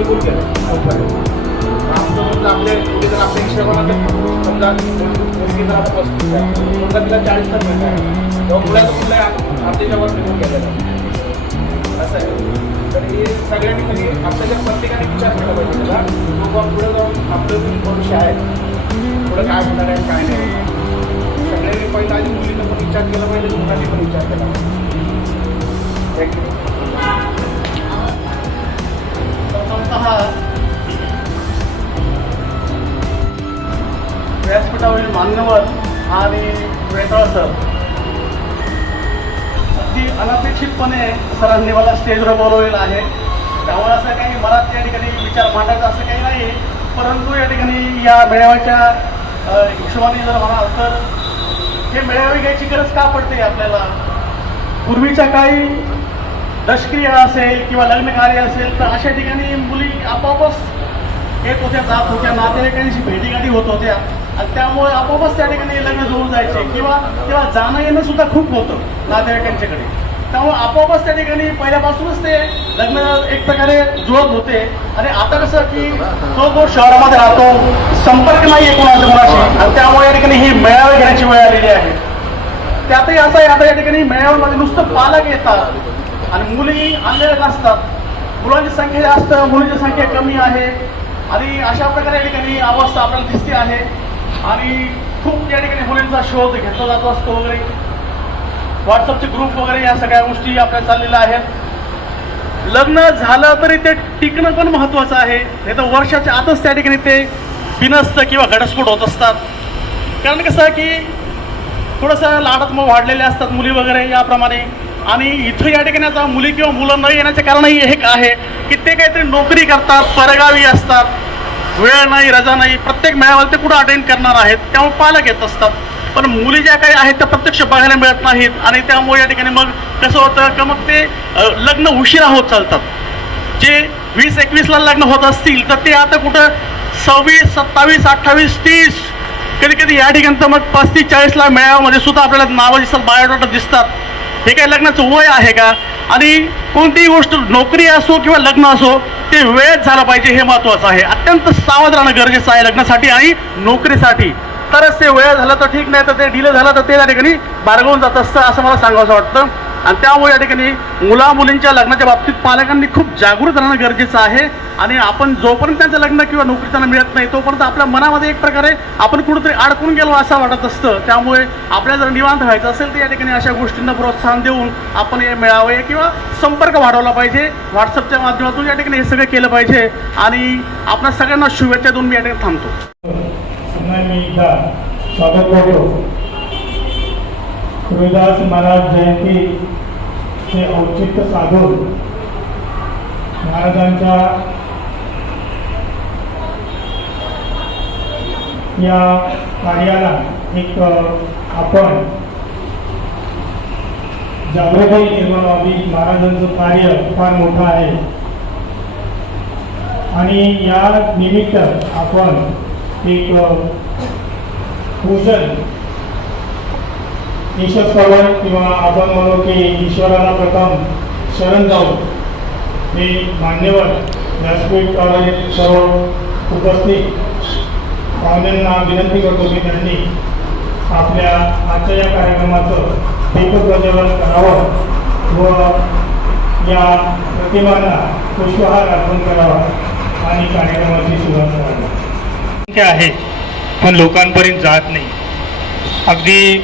निघून गेलं आमचं म्हणजे आपल्या मुली जर आपल्या हिशोबाला समजा मुलगी जर आपण बसतो समजा तिला 40 तर मिळत आहे तेव्हा मुलाचं कुठलं आपल्या याच्यावर निघून गेलेलं असं आहे. तर हे सगळ्यांनी म्हणजे आपल्याला प्रत्येकाने विचार केला पाहिजे त्याला बाबा पुढे जाऊन आपलं भविष्य आहे पुढं काय होणार आहे काय नाही. सगळ्यांनी पहिला आधी मुलीनं पण विचार केला पाहिजे मुलांनी पण विचार केला पाहिजे. व्यासपीठावरील मान्यवर आणि वेटाळ सर अगदी अनपेक्षितपणे सरांनी मला स्टेजवर बोलवलेलं आहे. त्यामुळे असं काही मनात या ठिकाणी विचार मांडायचा असं काही नाही. परंतु या ठिकाणी या मेळाव्याच्या हिशोबाने जर म्हणाल तर हे मेळावे घ्यायची गरज का पडते आपल्याला. पूर्वीच्या काळी दशक्रिया असेल किंवा लग्न कार्य असेल तर अशा ठिकाणी मुली आपोआपच येत होत्या जात होत्या नातेवाईकांशी भेटीगाठी होत होत्या आणि त्यामुळे आपोआपच त्या ठिकाणी लग्न जुळून जायचे किंवा तेव्हा जाणं येणं सुद्धा खूप होतं नातेवाईकांच्याकडे. त्यामुळे आपोआपच त्या ठिकाणी पहिल्यापासूनच ते लग्न एक प्रकारे जुळत होते. आणि आता कसं की तो शहरामध्ये राहतो संपर्क नाही आहे कोणाशी आणि त्यामुळे या ठिकाणी ही मेळावे घेण्याची वेळ आलेली आहे. त्यातही असं आहे आता या ठिकाणी मेळाव्यामध्ये नुसतं पालक येतात आणि मुली आलेल्या नसतात. मुलांची संख्या जास्त मुलींची संख्या कमी आहे आणि अशा प्रकारे या ठिकाणी अवस्था आपल्याला दिसते आहे. आणि खूप या ठिकाणी मुलींचा शोध घेतला जातो असतो वगैरे. व्हॉट्सअपचे ग्रुप वगैरे या सगळ्या गोष्टी आपल्या चाललेल्या आहेत. लग्न झालं तरी ते टिकणं पण महत्त्वाचं आहे. नाही तर वर्षाच्या आतच त्या ठिकाणी ते बिनसतं किंवा घटस्फोट होत असतात. कारण कसं आहे की थोडंसं लाडात मग वाढलेले असतात मुली वगैरे याप्रमाणे. आणि इथं या ठिकाणी आता मुली किंवा मुलं न येण्याचे कारणही एक आहे की ते काहीतरी नोकरी करतात परगावी असतात वेळ नाही रजा नाही प्रत्येक मेळाव्याला ते कुठं अटेंड करणार आहेत त्यामुळे पालक येत असतात. पण मुली ज्या काही आहेत त्या प्रत्यक्ष बघायला मिळत नाहीत आणि त्यामुळे या ठिकाणी मग कसं होतं की मग ते लग्न उशिरा होत चालतात. जे 20-21ला लग्न होत असतील तर ते आता कुठं 26, 27, 28, 30 कधी कधी या ठिकाणी तर मग 35-40ला मेळाव्यामध्ये सुद्धा आपल्याला नावं दिसतात बायोडाटा दिसतात. हे काही लग्नाचं वय आहे का. आणि कोणतीही गोष्ट नोकरी असो किंवा लग्न असो ते वेळेत झालं पाहिजे हे महत्त्वाचं आहे. अत्यंत सावध राहणं गरजेचं आहे लग्नासाठी आणि नोकरीसाठी. तरच ते वेळ झालं तर ठीक नाही तर ते डिले झालं तर ते या ठिकाणी बारगवून जात असतं असं मला सांगावं वाटतं. आणि त्यामुळे या ठिकाणी मुला मुलींच्या लग्नाच्या बाबतीत पालकांनी खूप जागृत राहणं गरजेचं आहे. आणि आपण जोपर्यंत त्यांचं लग्न किंवा नोकरी त्यांना मिळत नाही तोपर्यंत आपल्या मनामध्ये एक प्रकारे आपण कुठेतरी अडकून गेलो असं वाटत असतं. त्यामुळे आपल्याला जर निवांत व्हायचं असेल तर या ठिकाणी अशा गोष्टींना प्रोत्साहन देऊन आपण हे मेळावे किंवा संपर्क वाढवला पाहिजे. व्हॉट्सअपच्या माध्यमातून या ठिकाणी हे सगळं केलं पाहिजे. आणि आपल्या सगळ्यांना शुभेच्छा देऊन मी या ठिकाणी थांबतो. स्वागत करतो. तुळजादास महाराज जयंती हे औचित्य साधून महाराजांच्या या कार्याला एक आपण जागृती निर्माण व्हावी. महाराजांचं कार्य फार मोठं आहे आणि या निमित्त आपण एक पूजन ईश्वर किंवा आपण म्हणू की ईश्वराला प्रथम शरण जाऊन मी मान्यवर व्यासपीठावर सर्व उपस्थित पाहुण्यांना विनंती करतो की त्यांनी आपल्या आजच्या या कार्यक्रमाचं दीपप्रज्वलन करावं व या प्रतिमांना पुष्पहार अर्पण करावा आणि कार्यक्रमाची सुरुवात करावी. आहे पण लोकांपर्यंत जात नाही. अगदी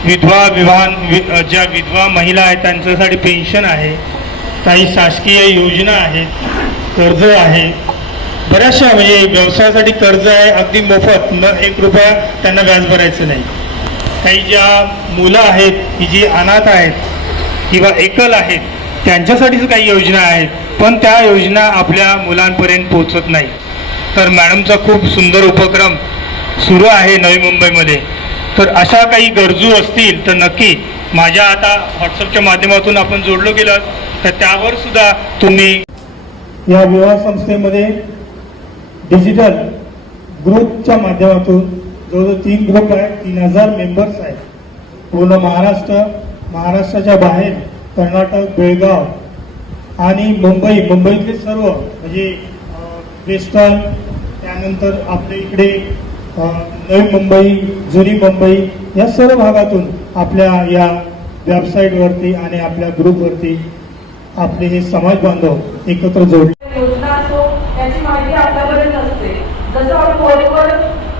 ज्या विधवा महिला आहेत त्यांच्यासाठी पेन्शन आहे, काही शासकीय योजना आहेत, कर्ज आहे, बऱ्याचशा म्हणजे व्यवसायासाठी कर्ज आहे अगदी मोफत न 1 रुपया त्यांना व्याज भरायचं नाही. काही ज्या मुलं आहेत की जी अनाथ आहेत किंवा एकल आहेत त्यांच्यासाठीच काही योजना आहेत पण त्या योजना आपल्या मुलांपर्यंत पोहोचत नाही. तर मॅडमचा खूप सुंदर उपक्रम सुरू आहे नवी मुंबईमध्ये. तर अशा काही गरजू असतील तर नक्की माझ्या आता व्हॉट्सअपच्या माध्यमातून आपण जोडलो गेलं तर त्यावर सुद्धा तुम्ही या विवाह संस्थेमध्ये डिजिटल ग्रुपच्या माध्यमातून जवळजवळ 3 ग्रुप आहेत. 3000 मेंबर्स आहेत पूर्ण महाराष्ट्राच्या बाहेर कर्नाटक बेळगाव आणि मुंबईतले सर्व म्हणजे वेस्टर्न, त्यानंतर आपल्या इकडे नवी मुंबई, जुनी मुंबई या सर्व भागातून आपल्या या वेबसाईटवरती आणि आपल्या ग्रुपवरती आपले हे समाज बांधव एकत्र जोडले. योजना असो याची माहिती आपल्यापर्यंत असते. जसं आपण वरवर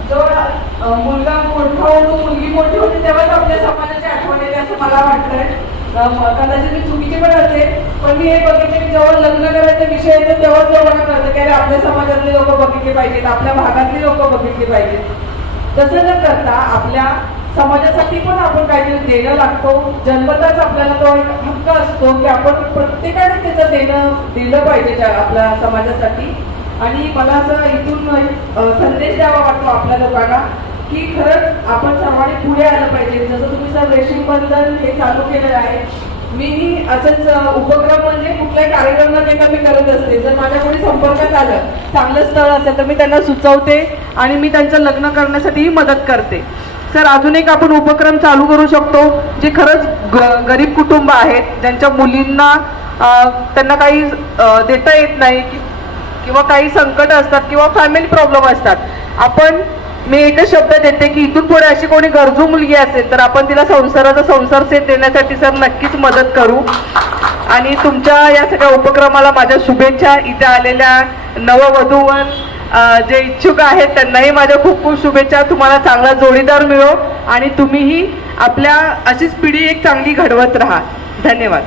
जेव्हा मुलगा मोठा होतो, मुलगी मोठी होते, तेव्हाच आपल्या समाजाची आठवण येते असं मला वाटतंय. कदाचित मी चुकीचे पण असेल, पण मी हे बघितले की जेव्हा लग्न करायचा विषय येतो तेव्हाच लोकांना कळतं की अरे आपल्या समाजातले लोक बघितले पाहिजेत, आपल्या भागातली लोक बघितली पाहिजेत. तसं न करता आपल्या समाजासाठी पण आपण काहीतरी देणं लागतो. जन्मताच आपल्याला तो एक हक्क असतो की आपण प्रत्येकाने त्याचं दिलं पाहिजे आपल्या समाजासाठी. आणि मला असं इथून संदेश द्यावा वाटतो आपल्या लोकांना की खरंच आपण सर्वांनी पुढे आलं पाहिजे. जसं तुम्ही सर रेशीम बंधन हे चालू केलेलं आहे, मीही असंच उपक्रम म्हणजे कुठलाही कार्यक्रम न घेता मी करत असते. जर माझ्या कोणी संपर्कात आलं, चांगलं स्थळ असेल तर मी त्यांना सुचवते आणि मी त्यांचं लग्न करण्यासाठीही मदत करते. सर अजून एक आपण उपक्रम चालू करू शकतो जे खरंच गरीब कुटुंब आहेत, ज्यांच्या मुलींना त्यांना काही देता येत नाही किंवा काही संकट असतात किंवा फॅमिली प्रॉब्लेम असतात. मी एकच शब्द देते की इथून पुढे अशी कोणी गरजू मुलगी असेल तर आपण तिला संसार सेट देण्यासाठी सर नक्कीच मदत करू. आणि तुमच्या या सगळ्या उपक्रमाला माझ्या शुभेच्छा. इथे आलेल्या नववधूवर जे इच्छुक आहेत त्यांनाही माझ्या खूप खूप शुभेच्छा. तुम्हाला चांगला जोडीदार मिळो आणि तुम्हीही आपल्या अशीच पिढी एक चांगली घडवत राहा. धन्यवाद.